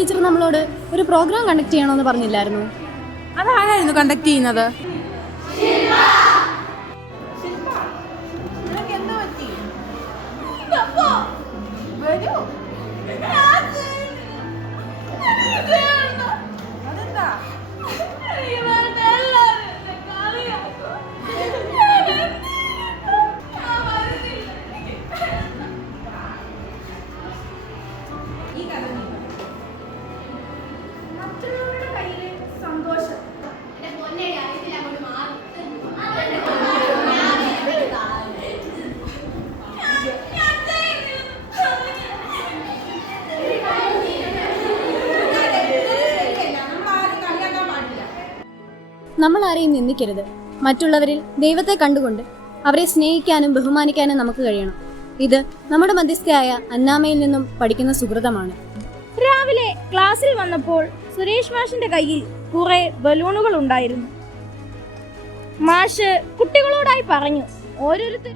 Teacher നമ്മളോട് ഒരു programme conduct ചെയ്യണമെന്ന് പറഞ്ഞില്ലായിരുന്നു? അതാരായിരുന്നു കണ്ടക്ട് ചെയ്യുന്നത്? നമ്മൾ ആരെയും നിന്ദിക്കരുത്. മറ്റുള്ളവരിൽ ദൈവത്തെ കണ്ടുകൊണ്ട് അവരെ സ്നേഹിക്കാനും ബഹുമാനിക്കാനും നമുക്ക് കഴിയണം. ഇത് നമ്മുടെ മധ്യസ്ഥയായ അന്നാമയിൽ നിന്നും പഠിക്കുന്ന സുഹൃതമാണ്. രാവിലെ ക്ലാസ്സിൽ വന്നപ്പോൾ സുരേഷ് മാഷിന്റെ കയ്യിൽ കുറെ ബലൂണുകൾ ഉണ്ടായിരുന്നു. മാഷ് കുട്ടികളോടായി പറഞ്ഞു, ഓരോരുത്തർ